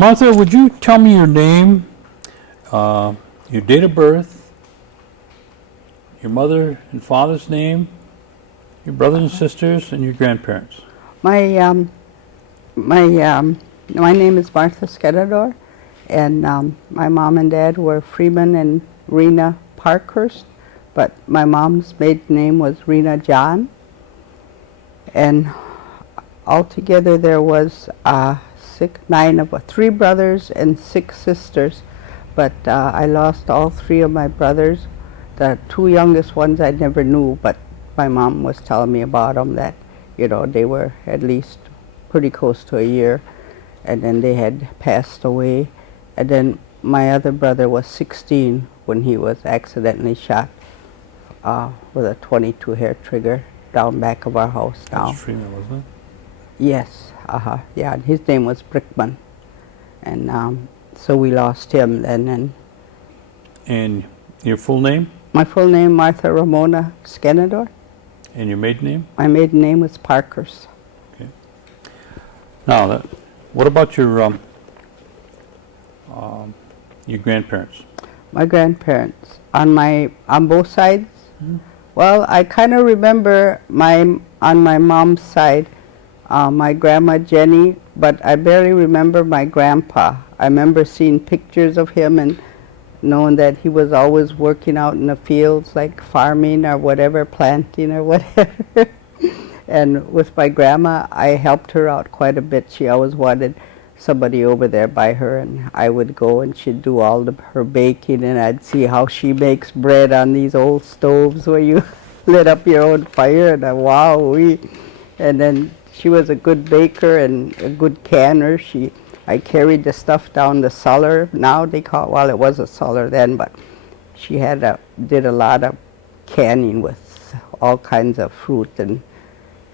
Martha, would you tell me your name, your date of birth, your mother and father's name, your brothers and sisters, and your grandparents? My name is Martha Skenandore, and my mom and dad were Freeman and Rena Parkhurst, but my mom's maiden name was Rena John. And altogether there was three brothers and 6 sisters, but I lost all 3 of my brothers. The 2 youngest ones I never knew, but my mom was telling me about them, that they were at least pretty close to a year, and then they had passed away. And then my other brother was 16 when he was accidentally shot with a .22 hair trigger down back of our house now. That's Freeman, wasn't it? Yes, yeah, and his name was Brickman, and so we lost him then. And your full name? My full name, Martha Ramona Skenandore. And your maiden name? My maiden name was Parkhurst. Okay. Now, what about your grandparents? My grandparents, on both sides? Mm-hmm. Well, I kind of remember on my mom's side, my grandma Jenny, but I barely remember my grandpa. I remember seeing pictures of him and knowing that he was always working out in the fields, like farming or whatever, planting or whatever. And with my grandma, I helped her out quite a bit. She always wanted somebody over there by her, and I would go and she'd do all her baking, and I'd see how she makes bread on these old stoves where you lit up your own fire, and and then she was a good baker and a good canner. I carried the stuff down the cellar. Now they call it, well, it was a cellar then, but she did a lot of canning with all kinds of fruit, and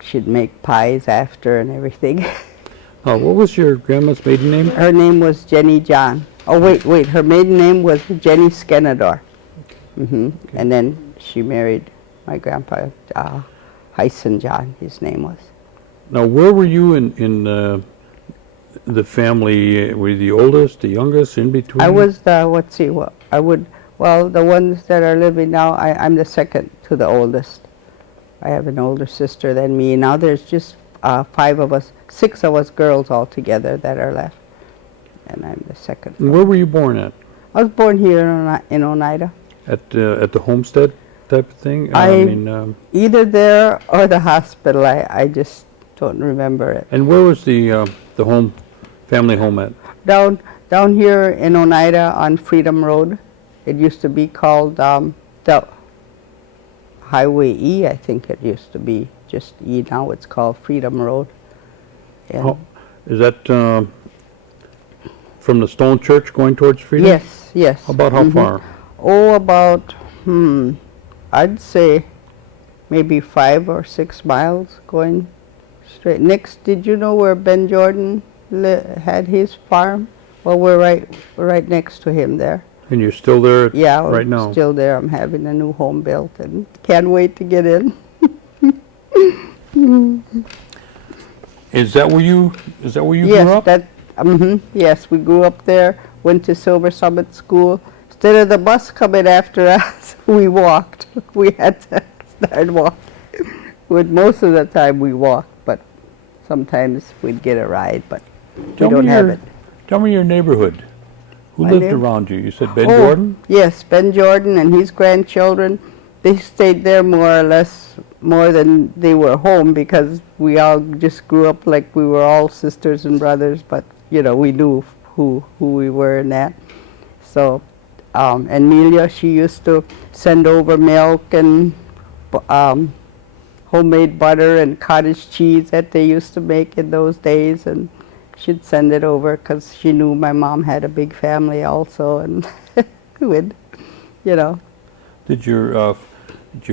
she'd make pies after and everything. Oh, what was your grandma's maiden name? Her name was Jenny John. Oh, wait, her maiden name was Jenny Skenandore. Okay. Mm-hmm. Okay. And then she married my grandpa, Hyson John, his name was. Now, where were you in the family? Were you the oldest, the youngest, in between? I was the ones that are living now, I'm the second to the oldest. I have an older sister than me. Now there's just 6 of us girls altogether that are left, and I'm the second. And where were you born at? I was born here in Oneida. At the homestead type of thing? Either there or the hospital. I just don't remember it. And where was the family home at? Down here in Oneida on Freedom Road. It used to be called the Highway E, I think it used to be just E. Now it's called Freedom Road. Oh, is that from the Stone Church going towards Freedom? Yes. About how far? Oh, about, I'd say maybe 5 or 6 miles going straight. Next, did you know where Ben Jordan had his farm? Well, we're right next to him there. And you're still there right now? Yeah, still there. I'm having a new home built and can't wait to get in. Is that where you grew up? Yes, we grew up there, went to Silver Summit School. Instead of the bus coming after us, we walked. We had to start walking. Most of the time we walked, but sometimes we'd get a ride, but we don't have it. Tell me your neighborhood. Who lived around you? You said Ben Oh, Jordan? Yes, Ben Jordan and his grandchildren. They stayed there more or less more than they were home, because we all just grew up like we were all sisters and brothers, but we knew who we were in that. So, and Amelia, she used to send over milk and homemade butter and cottage cheese that they used to make in those days, and she'd send it over because she knew my mom had a big family also, and Did your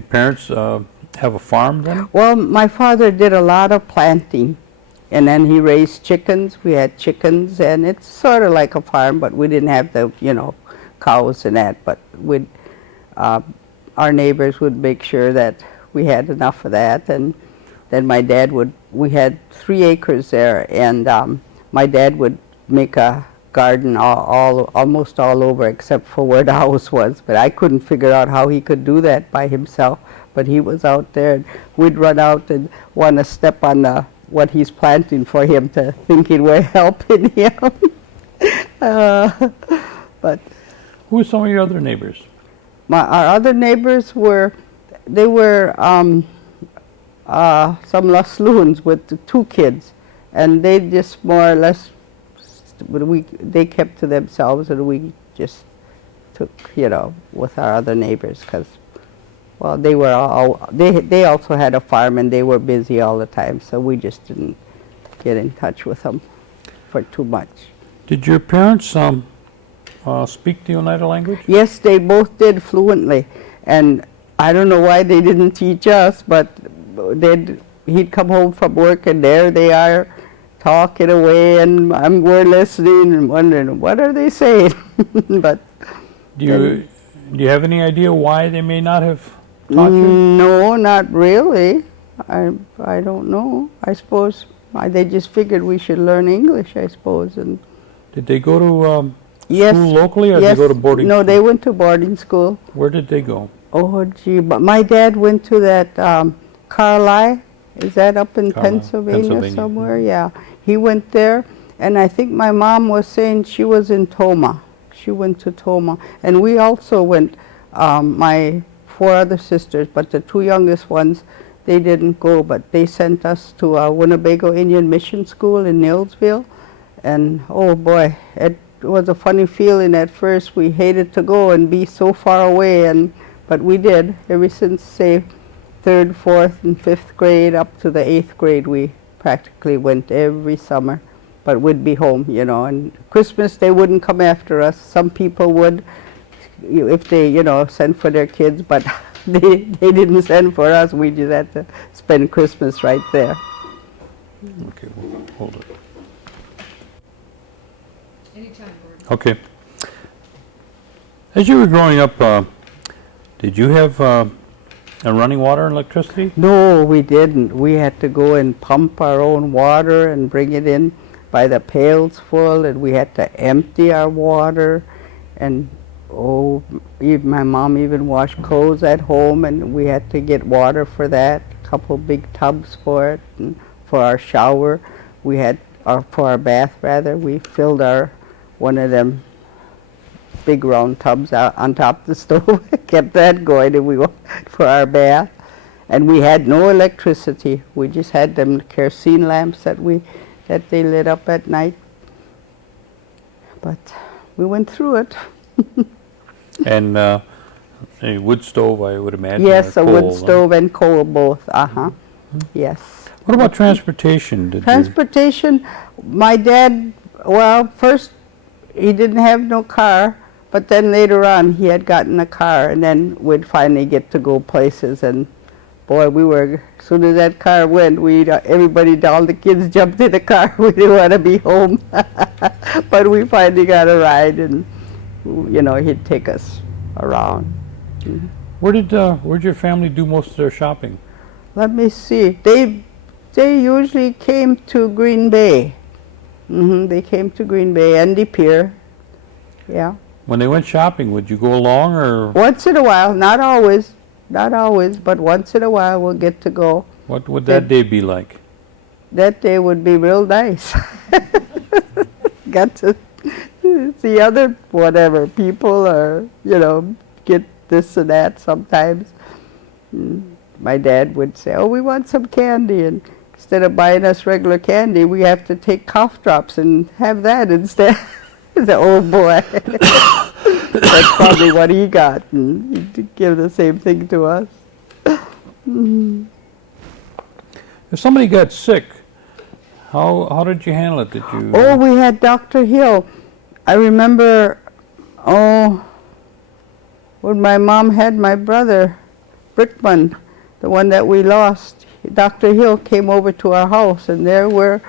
parents have a farm then? Well, my father did a lot of planting, and then he raised chickens. We had chickens, and it's sort of like a farm, but we didn't have the, cows and that, but our neighbors would make sure that we had enough of that, and then my dad we had 3 acres there, and my dad would make a garden almost all over except for where the house was. But I couldn't figure out how he could do that by himself. But he was out there, and we'd run out and want to step on what he's planting for him, to thinking we're helping him. But Who are some of your other neighbors? our other neighbors were some Los Loons with the 2 kids, and they just more or less they kept to themselves, and we just took with our other neighbors, because well, they were they also had a farm and they were busy all the time, so we just didn't get in touch with them for too much. Did your parents speak the Oneida language? Yes, they both did fluently, and I don't know why they didn't teach us, but he'd come home from work and there they are talking away, and we're listening and wondering what are they saying. But do you have any idea why they may not have taught you? No, not really. I don't know. I suppose they just figured we should learn English, I suppose. And did they go to yes, school locally, or yes, did they go to boarding no, school? they went to boarding school. Where did they go? Oh, gee, but my dad went to that Carlisle. Is that up in Carlisle, Pennsylvania somewhere? Yeah, he went there, and I think my mom was saying she was in Toma. She went to Toma, and we also went. My 4 other sisters, but the 2 youngest ones, they didn't go, but they sent us to a Winnebago Indian Mission School in Neillsville, and oh boy, it was a funny feeling at first. We hated to go and be so far away, but we did. Ever since, say, 3rd, 4th, and 5th grade up to the 8th grade, we practically went every summer, but we'd be home, and Christmas they wouldn't come after us. Some people would, if they, sent for their kids, but they didn't send for us. We just had to spend Christmas right there. Okay, well, hold it. Anytime, Gordon. Okay. As you were growing up, did you have running water and electricity? No, we didn't. We had to go and pump our own water and bring it in by the pails full, and we had to empty our water. And my mom even washed clothes at home, and we had to get water for that. A couple big tubs for it, and for our shower, for our bath rather, we filled one of them big round tubs out on top of the stove, kept that going, and for our bath. And we had no electricity. We just had them kerosene lamps that they lit up at night. But we went through it. And a wood stove, I would imagine. Yes, or a coal, wood stove and coal both. Yes. What about transportation? Transportation, my dad, well, first he didn't have no car, but then later on he had gotten a car, and then we'd finally get to go places. And boy, as soon as that car went, everybody, all the kids jumped in the car. We didn't want to be home. But we finally got a ride, and he'd take us around. Where'd your family do most of their shopping? Let me see. They usually came to Green Bay. They came to Green Bay and De Pere. Yeah. When they went shopping, would you go along, or? Once in a while, not always, but once in a while we'll get to go. What would that day be like? That day would be real nice. Got to see other whatever people, or get this and that sometimes. My dad would say, "Oh, we want some candy," and instead of buying us regular candy, we have to take cough drops and have that instead. I said, "Oh boy." That's probably what he got, and he'd give the same thing to us. If somebody got sick, how did you handle it? Did you? Oh, we had Dr. Hill. I remember, when my mom had my brother, Brickman, the one that we lost, Dr. Hill came over to our house, and there were,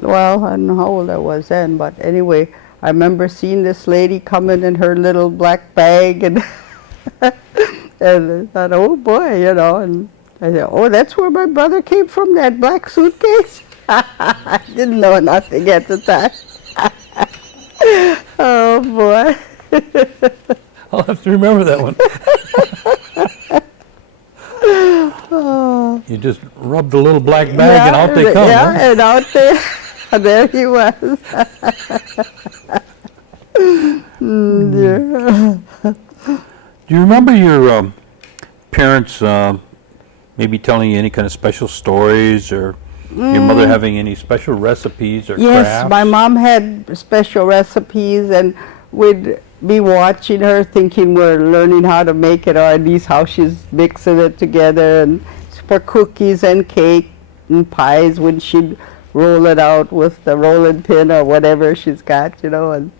well, I don't know how old I was then, but anyway, I remember seeing this lady come in her little black bag, and and I thought, oh boy, and I said, oh, that's where my brother came from, that black suitcase? I didn't know nothing at the time. Oh boy. I'll have to remember that one. You just rubbed a little black bag and out they come. Yeah, Huh? and out there, there he was. Dear. Do you remember your parents maybe telling you any kind of special stories, or your mother having any special recipes or Yes, crafts? my mom had special recipes, and we'd be watching her thinking we're learning how to make it, or at least how she's mixing it together, and for cookies and cake and pies when she'd roll it out with the rolling pin or whatever she's got, you know. And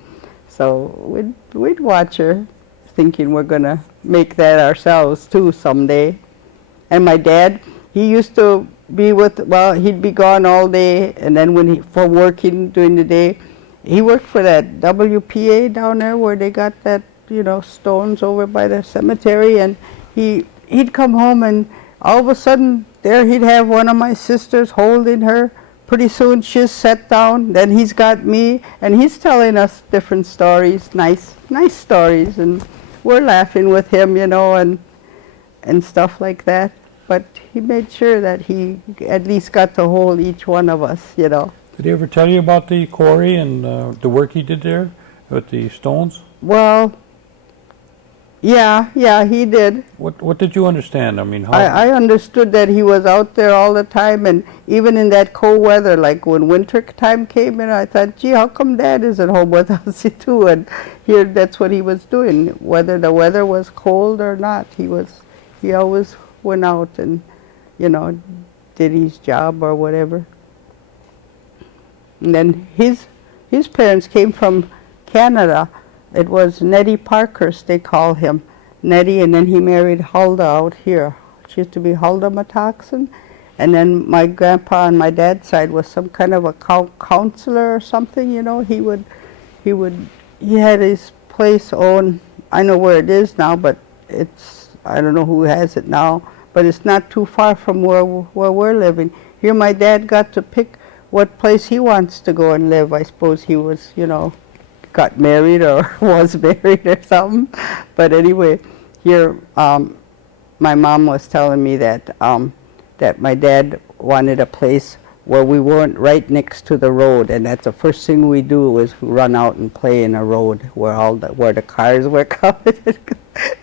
so we'd watch her thinking we're going to make that ourselves too someday. And my dad, he used to be with, well, he'd be gone all day, and then when for working during the day, he worked for that WPA down there where they got that, you know, stones over by the cemetery, and he'd come home, and all of a sudden there he'd have one of my sisters holding her. Pretty soon she's sat down, then he's got me, and he's telling us different stories, nice stories, and we're laughing with him, you know, and stuff like that. But he made sure that he at least got to hold each one of us, you know. Did he ever tell you about the quarry and the work he did there with the stones? Well, yeah, he did. What did you understand? I mean, how? I understood that he was out there all the time, and even in that cold weather, like when winter time came in, I thought, gee, how come Dad isn't home with us too? And here, that's what he was doing. Whether the weather was cold or not, he always went out and, you know, did his job or whatever. And then his parents came from Canada. It was Nettie Parkhurst, they call him. Nettie, and then he married Hulda out here. She used to be Hulda Matoxen. And then my grandpa on my dad's side was some kind of a counselor or something, you know. He had his place owned, I know where it is now, but I don't know who has it now, but it's not too far from where we're living. Here my dad got to pick what place he wants to go and live. I suppose he was, you know, got married or was married or something. But anyway, here my mom was telling me that that my dad wanted a place where we weren't right next to the road, and that's the first thing we do was run out and play in a road where the cars were coming.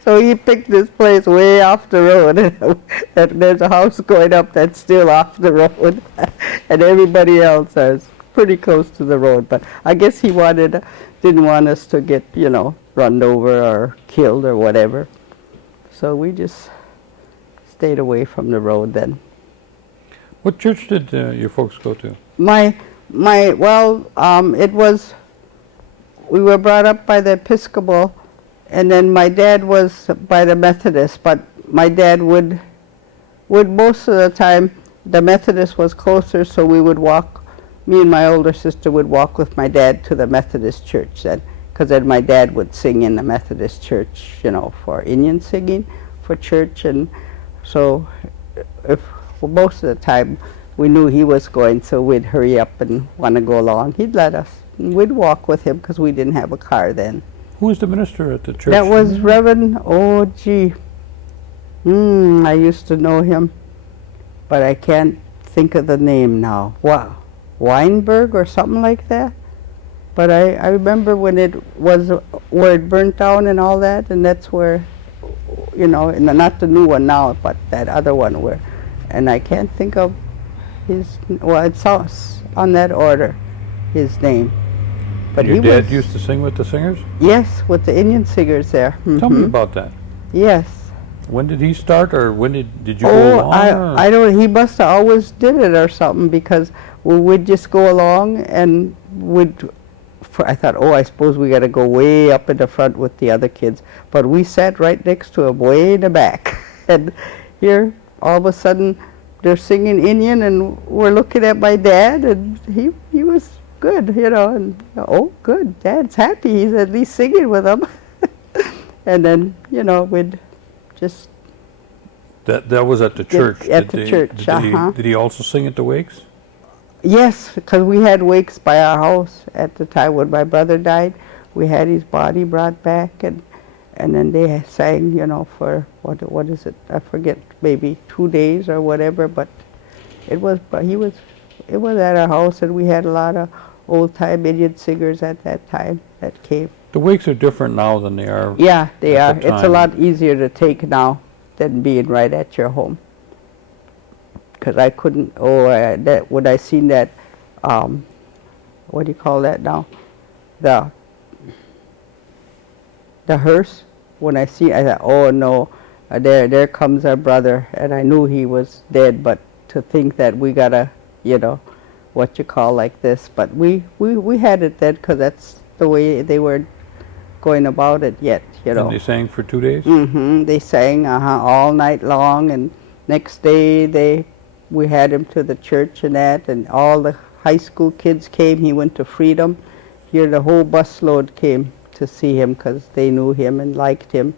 So he picked this place way off the road, and there's a house going up that's still off the road, and everybody else is pretty close to the road. But I guess he didn't want us to get, you know, run over or killed or whatever. So we just stayed away from the road then. What church did your folks go to? We were brought up by the Episcopal, and then my dad was by the Methodist, but my dad would most of the time, the Methodist was closer, so we would walk, me and my older sister would walk with my dad to the Methodist church then, because then my dad would sing in the Methodist church, you know, for Indian singing for church, and so most of the time we knew he was going, so we'd hurry up and want to go along. He'd let us. And we'd walk with him because we didn't have a car then. Who was the minister at the church? That was Reverend, I used to know him, but I can't think of the name now. Weinberg or something like that? But I remember when it was, where it burnt down and all that, and that's where, you know, and not the new one now, but that other one where, and I can't think of his, well, it's on that order, his name. But your dad used to sing with the singers? Yes, with the Indian singers there. Tell me about that. Yes. When did he start, or when did you go along? I don't, he must have always did it or something, because we'd just go along and I thought, I suppose we got to go way up in the front with the other kids. But we sat right next to him, way in the back. And here, all of a sudden, they're singing Indian, and we're looking at my dad, and he was good, you know. And good, Dad's happy. He's at least singing with them. And then, you know, we'd just. That was at the church. At the church. Did he also sing at the wakes? Yes, because we had wakes by our house at the time when my brother died. We had his body brought back, and then they sang, you know, for what is it? I forget, maybe 2 days or whatever. But it was at our house, and we had a lot of old time Indian singers at that time that came. The wakes are different now than they are. Yeah, they are. at the It's a time. lot easier to take now than being right at your home. Because I couldn't. When I seen that, what do you call that now? The hearse. When I thought, oh no, there comes our brother, and I knew he was dead. But to think that we gotta, you know, what you call like this. But we had it then, because that's the way they were going about it yet, you know. And they sang for 2 days? Mm-hmm. They sang all night long, and next day we had him to the church and that, and all the high school kids came. He went to Freedom. Here the whole busload came to see him because they knew him and liked him.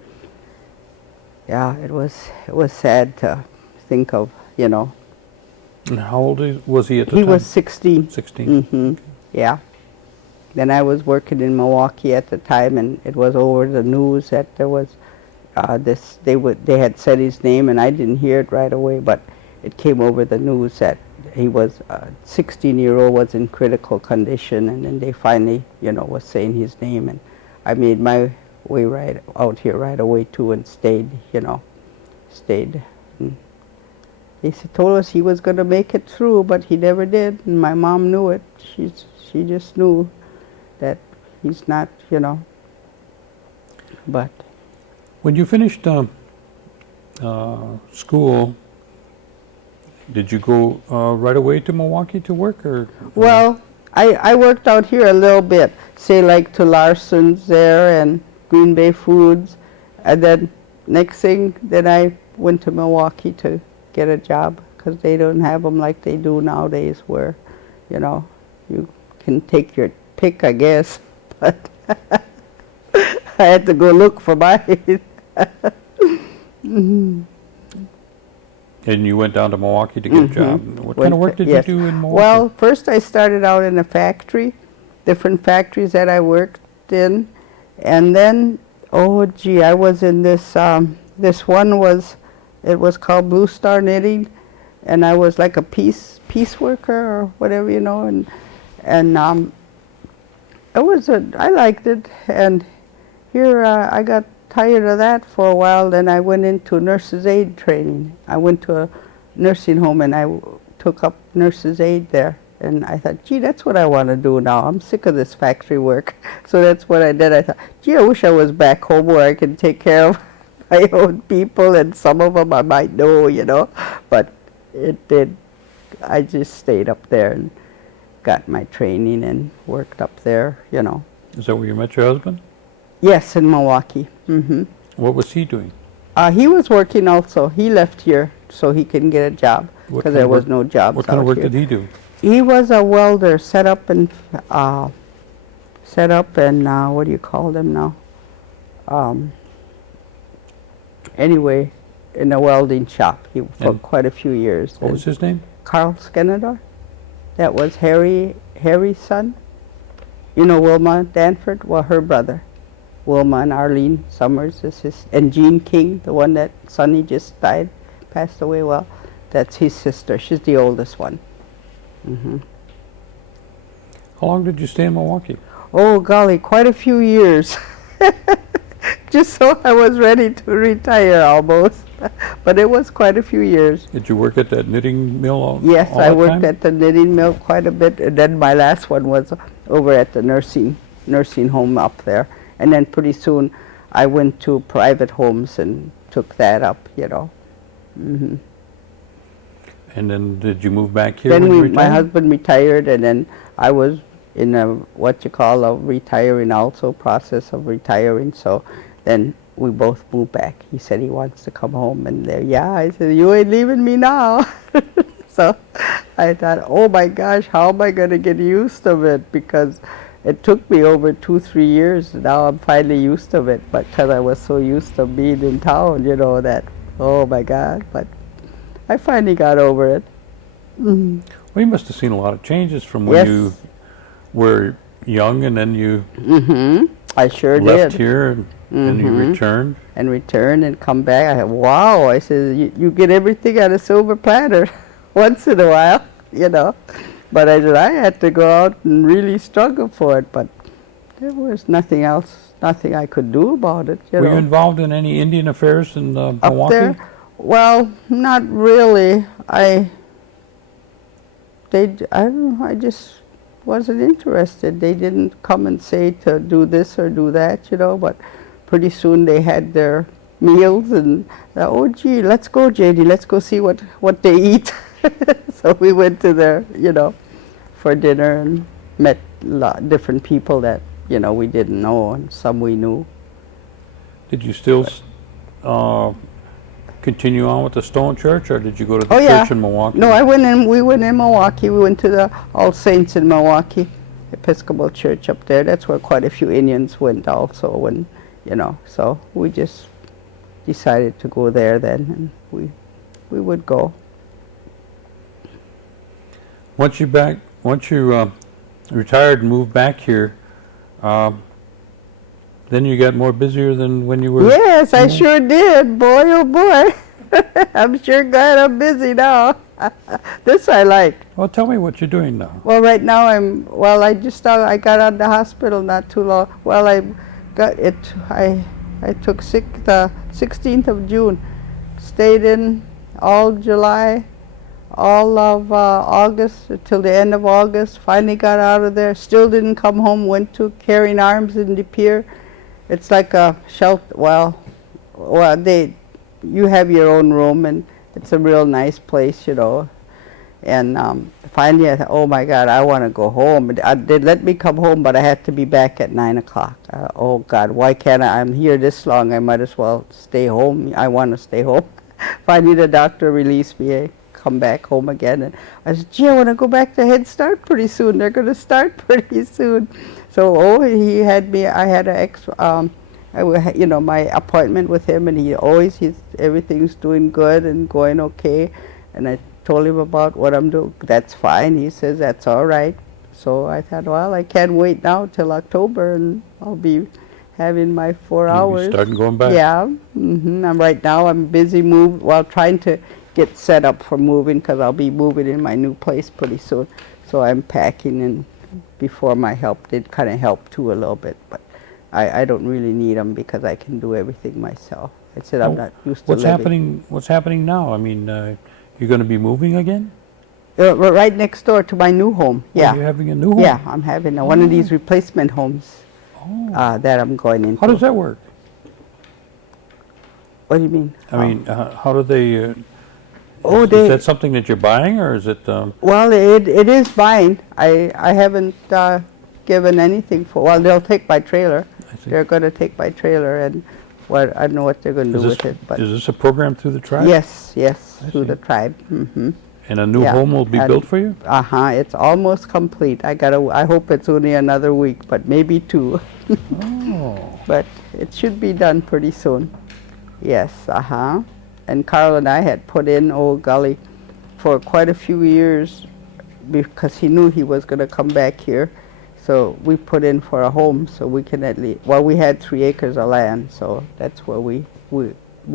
Yeah, it was sad to think of, you know. And how old was he at the time? He was 16. 16. Mm-hmm. Yeah. Then I was working in Milwaukee at the time, and it was over the news that there was they had said his name, and I didn't hear it right away, but it came over the news that he was 16-year-old was in critical condition, and then they finally, you know, was saying his name, and I made my way right out here right away too, and stayed. And they told us he was going to make it through, but he never did, and my mom knew it. She just knew that he's not, you know. But When you finished school, did you go right away to Milwaukee to work, or? well, I worked out here a little bit, say like to Larson's there and Green Bay Foods, and then next thing, then I went to Milwaukee to get a job, because they don't have them like they do nowadays, where, you know, you can take your pick, I guess, but I had to go look for mine. And you went down to Milwaukee to get a job. What kind of work did Yes. you do in Milwaukee? Well, first I started out in a factory, different factories that I worked in, and then, oh gee, I was in this, this one was, it was called Blue Star Knitting, and I was like a piece worker or whatever, you know, and I liked it, and here I got tired of that for a while. Then I went into nurse's aid training. I went to a nursing home, and I took up nurse's aid there, and I thought, gee, that's what I want to do now. I'm sick of this factory work. So that's what I did. I thought, gee, I wish I was back home where I can take care of my own people, and some of them I might know, you know, but I just stayed up there and got my training and worked up there, you know. Is that where you met your husband? Yes, in Milwaukee. Mm-hmm. What was he doing? He was working also. He left here so he can get a job, What because kind there of was work- no jobs What kind of out work here. did he do? He was a welder, set up and what do you call them now? Anyway, in a welding shop for And quite a few years. What was his name? Carl Skenandore. That was Harry's son. You know Wilma Danford? Well, her brother. Wilma and Arlene Summers is his, and Jean King, the one that Sonny just died, passed away. Well, that's his sister. She's the oldest one. Mm-hmm. How long did you stay in Milwaukee? Oh golly, quite a few years. Just so I was ready to retire almost. But it was quite a few years. Did you work at that knitting mill all Yes, all I that worked time? at the knitting mill quite a bit, and then my last one was over at the nursing home up there. And then pretty soon I went to private homes and took that up, you know. Mm-hmm. And then did you move back here Then when you my retired? husband retired, and then I was in a retiring also, process of retiring. So then we both moved back. He said he wants to come home, and I said, you ain't leaving me now. So I thought, oh my gosh, how am I going to get used to it? Because it took me over 2-3 years. Now I'm finally used to it, but because I was so used to being in town, you know, that, oh my God. But I finally got over it. Mm-hmm. Well, you must have seen a lot of changes from when Yes. you were young and then you I sure left did. here and you returned. And return and come back. I said, wow. I said, you get everything on a silver platter once in a while, you know. But I said, I had to go out and really struggle for it. But there was nothing else, nothing I could do about it, you Were know. you involved in any Indian affairs in Up Milwaukee? there? Well, not really. I don't know, I just wasn't interested. They didn't come and say to do this or do that, you know, but pretty soon they had their meals and, oh gee, let's go, JD, let's go see what they eat. So we went to their, you know, for dinner and met different people that, you know, we didn't know and some we knew. Did you still continue on with the Stone Church, or did you go to the Oh, yeah. church in Milwaukee? No, we went in Milwaukee. We went to the All Saints in Milwaukee, Episcopal Church up there. That's where quite a few Indians went also, when, you know, so we just decided to go there then, and we would go. Once you retired and moved back here, then you got more busier than when you were. Yes, I sure did. Boy, oh boy. I'm sure glad I'm busy now. This I like. Well, tell me what you're doing now. Well, right now I I got out of the hospital not too long. Well, I got it, I took sick the 16th of June, stayed in all July, all of August, till the end of August, finally got out of there, still didn't come home, went to Caring Arms in De Pere. It's like a shelter, well, you have your own room, and it's a real nice place, you know. And finally I thought, oh my God, I want to go home. They let me come home, but I had to be back at 9 o'clock. Oh God, why can't I'm here this long, I might as well stay home. I want to stay home. Finally the doctor released me, I come back home again. And I said, gee, I want to go back to Head Start pretty soon. They're going to start pretty soon. So, he had me, I had you know, my appointment with him, and everything's doing good and going okay. And I told him about what I'm doing. That's fine. He says that's all right. So I thought, well, I can't wait now till October, and I'll be having my 4 hours. You'll be starting going back. Yeah. Right now I'm busy trying to get set up for moving, because I'll be moving in my new place pretty soon. So I'm packing, and before my help did kind of help too a little bit, but I don't really need them because I can do everything myself. I said I'm not used to living. What's happening now? I mean, you're going to be moving again? Right next door to my new home. Yeah. You're having a new home? Yeah, I'm having one of these replacement homes that I'm going into. How does that work? What do you mean? I mean, how do they... is that something that you're buying, or is it... Well, it is buying. I haven't given anything for... Well, they'll take my trailer. They're going to take my trailer, and I don't know what they're going to do with it. But is this a program through the tribe? Yes, through the tribe. Mm-hmm. And a new home will be built for you? It's almost complete. I hope it's only another week, but maybe 2. Oh. But it should be done pretty soon. Yes, And Carl and I had put in Old Gully for quite a few years because he knew he was going to come back here. So we put in for a home, so we can at least, well, we had 3 acres of land, so that's where we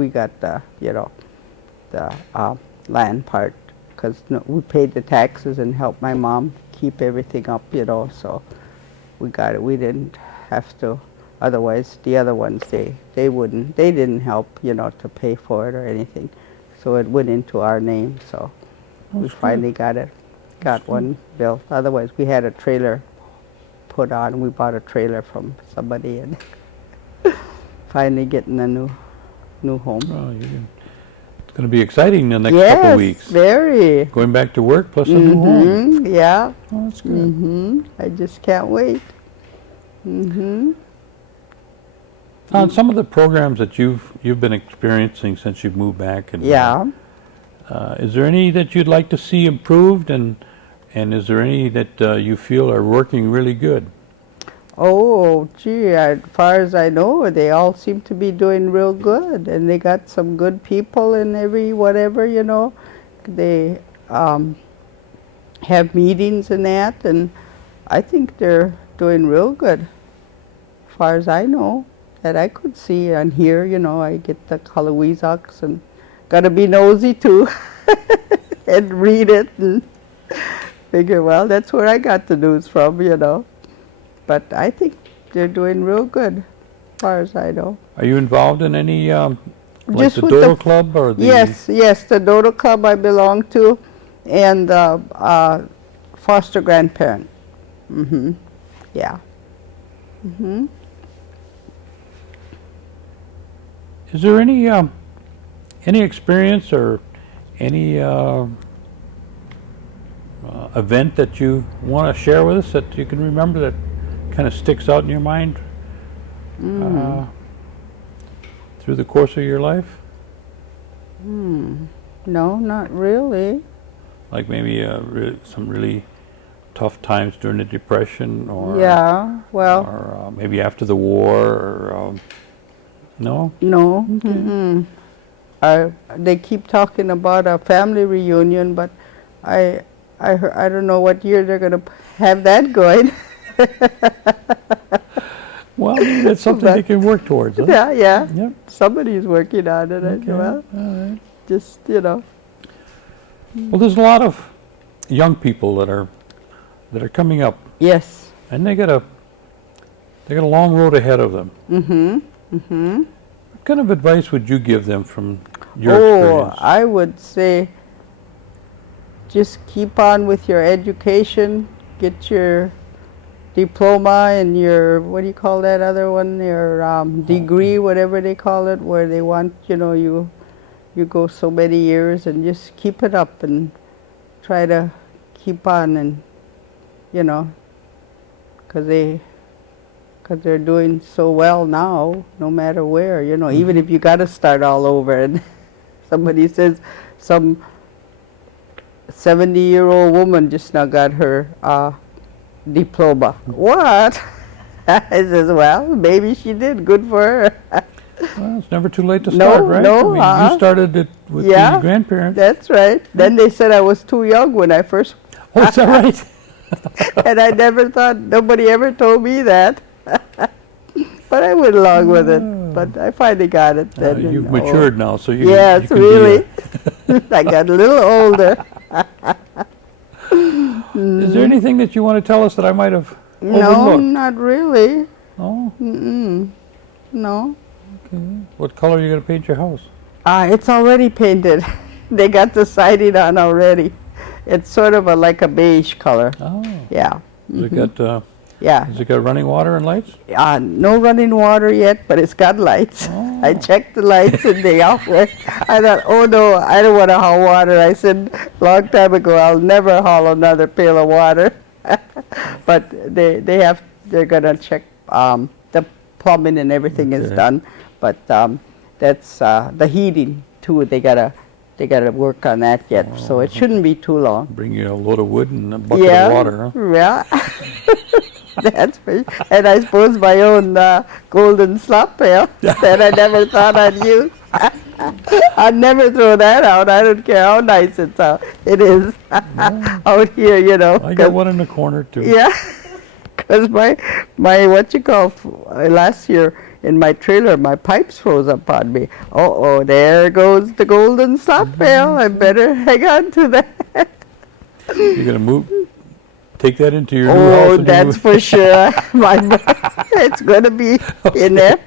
got the, you know, the land part, because we paid the taxes and helped my mom keep everything up, you know, so we got it. We didn't have to, otherwise the other ones, they didn't help, you know, to pay for it or anything. So it went into our name, so we finally got one built. Otherwise we had a trailer put on. We bought a trailer from somebody, and finally getting a new home. Well, it's going to be exciting the next couple weeks. Yes, very. Going back to work plus a new home. Yeah. Oh, that's good. I just can't wait. Some of the programs that you've been experiencing since you've moved back, and is there any that you'd like to see improved, and is there any that you feel are working really good? Oh, gee, as far as I know, they all seem to be doing real good, and they got some good people in every whatever, you know. They, have meetings and that, and I think they're doing real good, as far as I know, that I could see and hear. I get the Kalaweezaks and gotta be nosy too and read it and figure, well, that's where I got the news from, But I think they're doing real good, as far as I know. Are you involved in any, like Just the with Dodo Club or the? Yes, the Dodo Club I belong to, and the foster grandparent. Yeah. Is there any experience or any event that you want to share with us that you can remember that kind of sticks out in your mind through the course of your life? No, not really. Like maybe some really tough times during the Depression, or Yeah, well, or maybe after the war, or no? no. They keep talking about a family reunion, but I don't know what year they're going to have that going. Well, maybe that's something they can work towards. Huh? Yeah. Yep. Somebody's working on it. Okay. Well, All right. just, Well, there's a lot of young people that are coming up, Yes. and they got a long road ahead of them. What kind of advice would you give them from your experience? I would say just keep on with your education, get your diploma and your, what do you call that other one, your degree, whatever they call it, where they want, you go so many years, and just keep it up and try to keep on, and, because they're doing so well now, no matter where, even if you got to start all over, and somebody says some 70-year-old woman just now got her diploma. What? I says, well, maybe she did. Good for her. Well, it's never too late to start, right? No, I mean, you started it with the grandparents. That's right. Then they said I was too young when I first. Oh, is that right? And I never thought, nobody ever told me that. But I went along with it. But I finally got it then. You've matured now, so you. Yes, you can really. I got a little older. Is there anything that you want to tell us that I might have No, overlooked? not really. No? No. Okay. What color are you going to paint your house? It's already painted. They got the siding on already. It's sort of like a beige color. Oh. Yeah. Has it got, Yeah. has it got running water and lights? No running water yet, but it's got lights. Oh. I checked the lights and they off went. I thought, oh no, I don't want to haul water. I said long time ago, I'll never haul another pail of water. But they're gonna check the plumbing and everything is done. But that's the heating too. They gotta work on that yet. So it shouldn't be too long. Bring you a load of wood and a bucket of water, huh? Yeah. That's for, and I suppose my own golden slop pail that I never thought I'd use. I'd never throw that out. I don't care how nice it is out here, I got one in the corner too. Yeah, because my last year in my trailer, my pipes froze up on me. Oh, there goes the golden slop pail. I better hang on to that. You're gonna take that into your new house. Oh, that's for sure. It's going to be in there.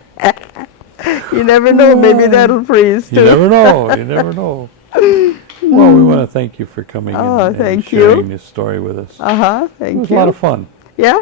You never know. Maybe that'll freeze too. You never know. You never know. Well, we want to thank you for coming and thank sharing you. this story with us. Thank you. It was a lot of fun. Yeah.